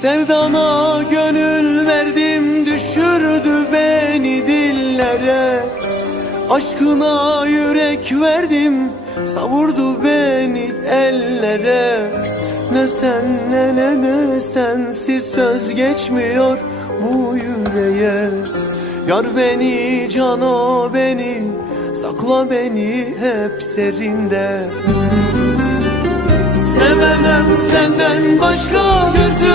Sevdana gönül verdim düşürdü beni dillere Aşkına yürek verdim savurdu beni ellere. Ne sen ne ne ne sensiz söz geçmiyor bu yüreğe. Yar beni cano beni sakla beni hep serinde. Sevemem senden başka gözüm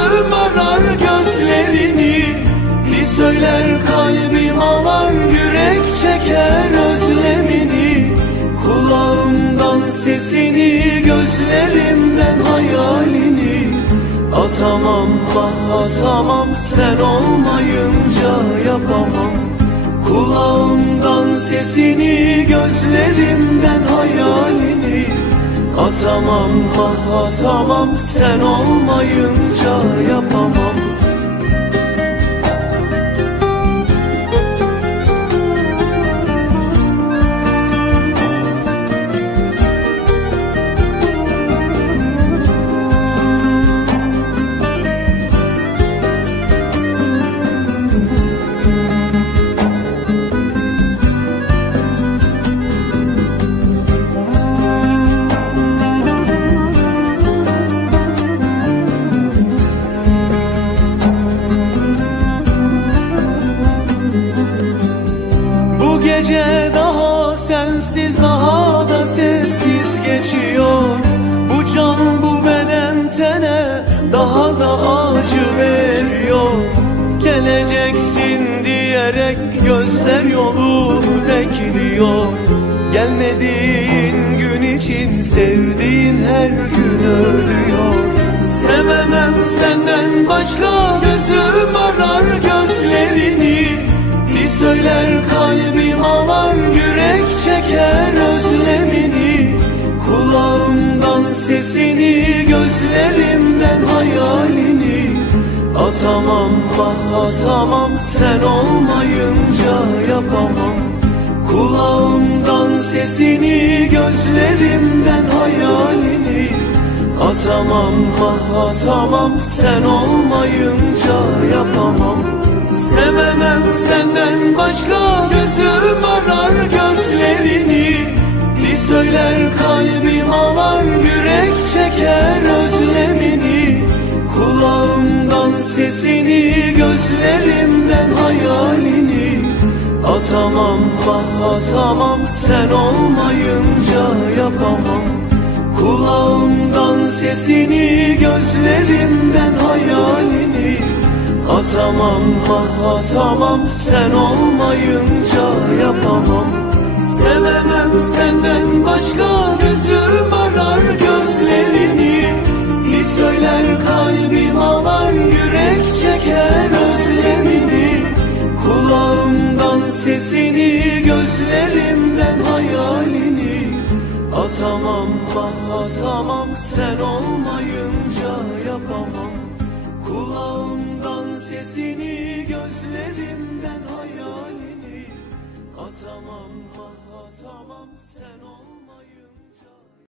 Atamam ah sen olmayınca yapamam. Kulağımdan sesini gözlerimden hayalini Atamam. Ah atamam sen olmayınca yapamam sensiz daha da sessiz geçiyor. Bu can bu beden tene daha da acı veriyor. Geleceksin diyerek gözler yolu bekliyor. Gelmediğin gün için sevdiğin her gün ölüyor. Sevemem senden başka gözüm Atamam sen olmayınca yapamam. Kulağımdan sesini gözlerimden hayalini Atamam ah atamam. Sen olmayınca yapamam. Sevemem senden başka gözüm arar gözlerini. Bir söyler kalbim Atamam ah atamam sen olmayınca yapamam. Kulağımdan sesini gözlerimden hayalini. Atamam ah atamam sen olmayınca yapamam. Sevemem senden başka gözüm Atamam ah atamam sen olmayınca yapamam. Kulağımdan sesini gözlerimden hayalini Atamam atamam. Sen